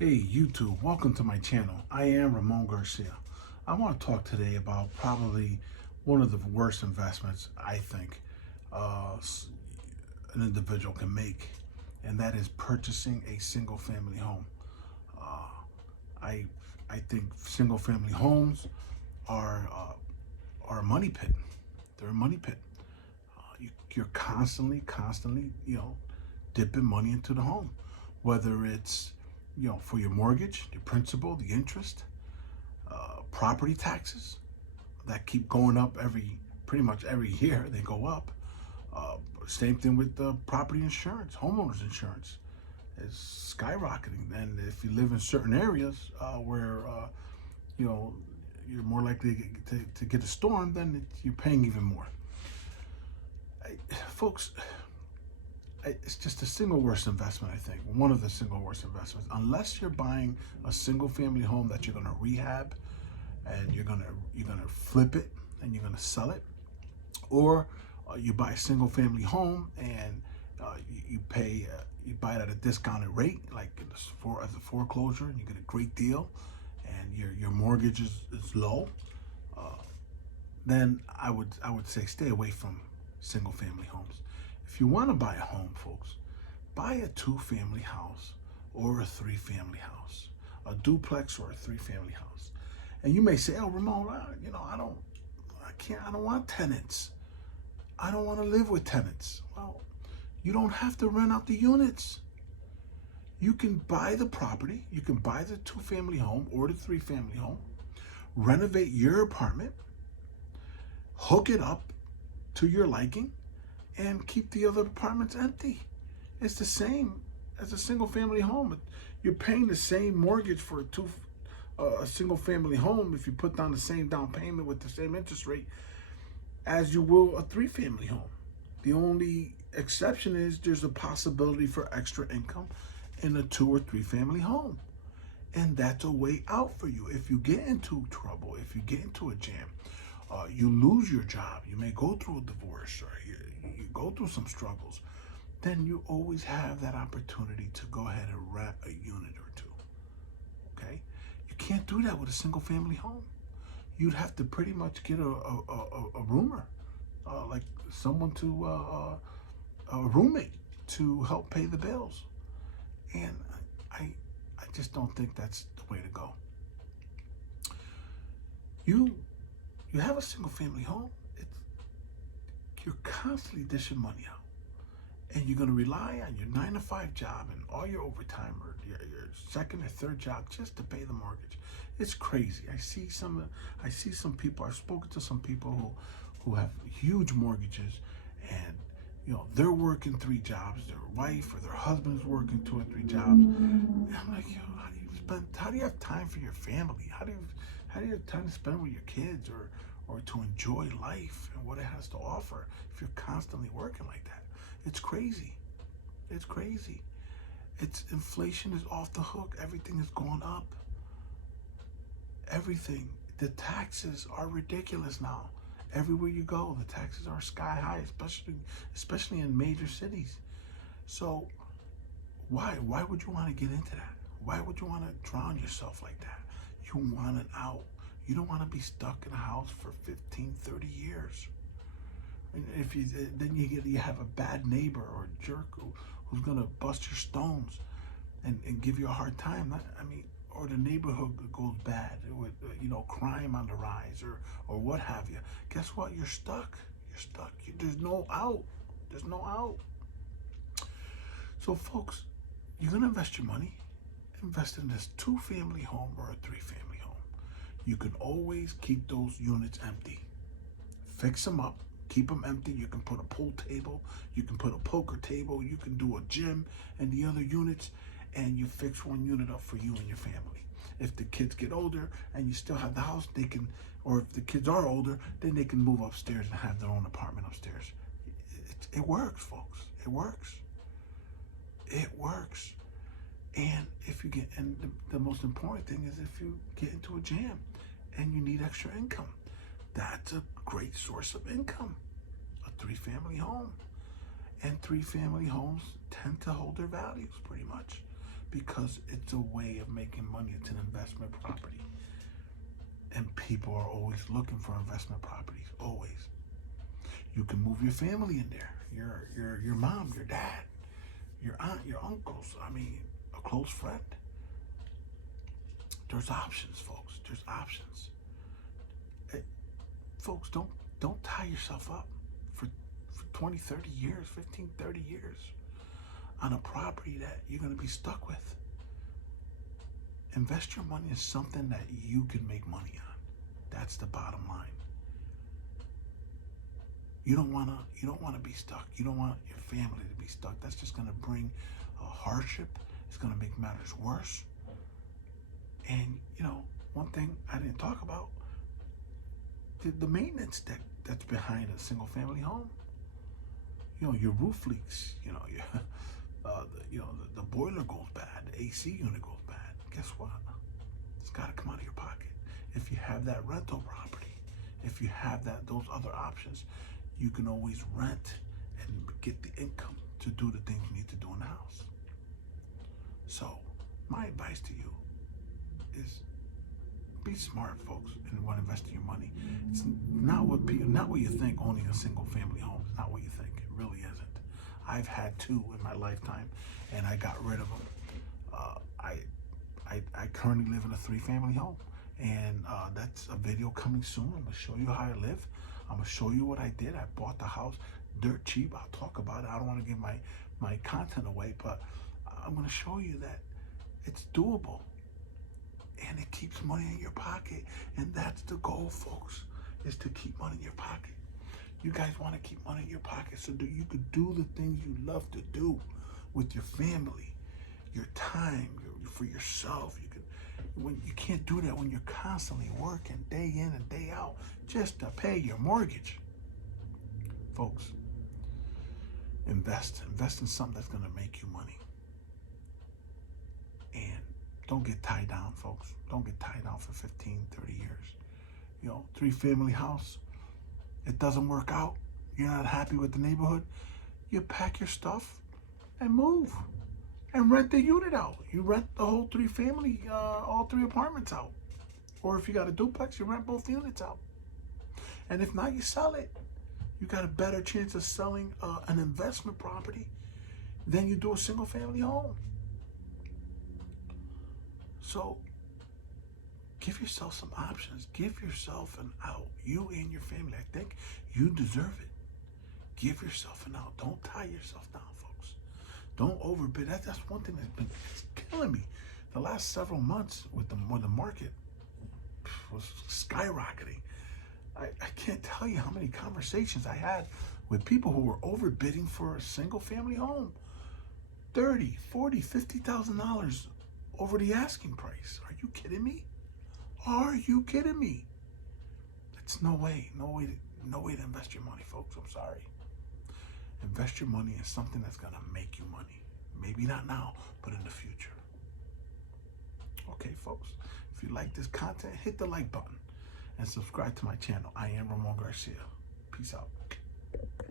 Hey YouTube, welcome to my channel. I am Ramon Garcia. I want to talk today about probably one of the worst investments I think an individual can make, and that is purchasing a single family home. Uh, I I think single family homes are are a money pit. They're a money pit. You're constantly, dipping money into the home, whether it's for your mortgage, your principal, the interest, property taxes that keep going up pretty much every year. They go up. Uh, Same thing with the property insurance, homeowners insurance is skyrocketing. And if you live in certain areas where you know you're more likely to get a storm, then you're paying even more. Folks, it's just the single worst investment, I think. One of the single worst investments. Unless you're buying a single family home that you're going to rehab and you're gonna flip it and you're gonna sell it, or you buy a single family home and you buy it at a discounted rate, like as a foreclosure, and you get a great deal, and your mortgage is low. Uh, then I would say stay away from single family homes. If you want to buy a home, folks, buy a two family house or a three family house, a duplex or a three family house. And you may say, "Oh, Ramon, I don't want tenants. I don't want to live with tenants." Well, you don't have to rent out the units. You can buy the property. You can buy the two family home or the three family home, renovate your apartment, hook it up to your liking, and keep the other apartments empty. It's the same as a single family home. You're paying the same mortgage for a single family home if you put down the same down payment with the same interest rate as you will a three family home. The only exception is there's a possibility for extra income in a two or three family home. And that's a way out for you. If you get into trouble, if you get into a jam, you lose your job, you may go through a divorce, or you go through some struggles, then you always have that opportunity to go ahead and rent a unit or two. Okay? You can't do that with a single family home. You'd have to pretty much get a roomer, like someone a roommate to help pay the bills. And I, I just don't think that's the way to go. You, you have a single family home. You're constantly dishing money out, and you're going to rely on your 9 to 5 job and all your overtime or your second or third job just to pay the mortgage. It's crazy. I see some people. I've spoken to some people who have huge mortgages, and they're working 3 jobs. Their wife or their husband's working 2 or 3 jobs. And I'm like, how do you have time for your family? How do you have time to spend with your kids or to enjoy life and what it has to offer if you're constantly working like that? It's crazy. It's crazy. It's inflation is off the hook. Everything is going up. Everything. The taxes are ridiculous now. Everywhere you go, the taxes are sky high, especially in major cities. So why would you want to get into that? Why would you want to drown yourself like that? You want an out. You don't want to be stuck in a house for 15, 30 years. And if you then you have a bad neighbor or a jerk who's gonna bust your stones and give you a hard time. I mean, or the neighborhood goes bad with crime on the rise or what have you. Guess what? You're stuck. You're stuck. There's no out. There's no out. So, folks, you're gonna invest your money. Invest in this two-family home or a three-family home. You can always keep those units empty. Fix them up, keep them empty. You can put a pool table, you can put a poker table, you can do a gym and the other units, and you fix one unit up for you and your family. If the kids get older and you still have the house, they can, or if the kids are older, then they can move upstairs and have their own apartment upstairs. It works, folks. It works. It works. And if you get, and the most important thing is if you get into a jam and you need extra income, that's a great source of income. A three-family home. And three-family homes tend to hold their values pretty much because it's a way of making money. It's an investment property. And people are always looking for investment properties. Always. You can move your family in there. Your mom, your dad, your aunt, your uncles. I mean, a close friend. There's options, folks. There's options. Hey, folks, don't tie yourself up for 20, 30 years, 15, 30 years on a property that you're going to be stuck with. Invest your money in something that you can make money on. That's the bottom line. You don't want to be stuck. You don't want your family to be stuck. That's just going to bring a hardship. It's going to make matters worse. And one thing I didn't talk about, the maintenance that's behind a single family home. Your roof leaks. The boiler goes bad. The AC unit goes bad. Guess what? It's got to come out of your pocket. If you have that rental property, if you have those other options, you can always rent and get the income to do the things you need to do in the house. So my advice to you is be smart, folks, and when investing your money. It's not what you think owning a single family home. It's not what you think. It really isn't. I've had two in my lifetime, and I got rid of them. I currently live in a 3-family home, and that's a video coming soon. I'm gonna show you how I live. I'm gonna show you what I did. I bought the house dirt cheap. I'll talk about it. I don't want to give my content away, but I'm gonna show you that it's doable, and it keeps money in your pocket. And that's the goal, folks, is to keep money in your pocket. You guys want to keep money in your pocket so that you could do the things you love to do with your family, your time, for yourself. You can't do that when you're constantly working day in and day out just to pay your mortgage. Folks, invest in something that's going to make you money. And don't get tied down, folks. Don't get tied down for 15, 30 years. 3-family house, it doesn't work out. You're not happy with the neighborhood. You pack your stuff and move and rent the unit out. You rent the whole 3-family, all 3 apartments out. Or if you got a duplex, you rent both units out. And if not, you sell it. You got a better chance of selling an investment property than you do a single family home. So give yourself some options. Give yourself an out. You and your family. I think you deserve it. Give yourself an out. Don't tie yourself down, folks. Don't overbid. That's one thing that's been killing me the last several months when the market was skyrocketing. I can't tell you how many conversations I had with people who were overbidding for a single family home. $30,000, $40,000, $50,000 over the asking price. Are you kidding me? Are you kidding me? It's no way to invest your money, folks. I'm sorry. Invest your money in something that's gonna make you money. Maybe not now, but in the future. Okay, folks. If you like this content, hit the like button and subscribe to my channel. I am Ramon Garcia. Peace out.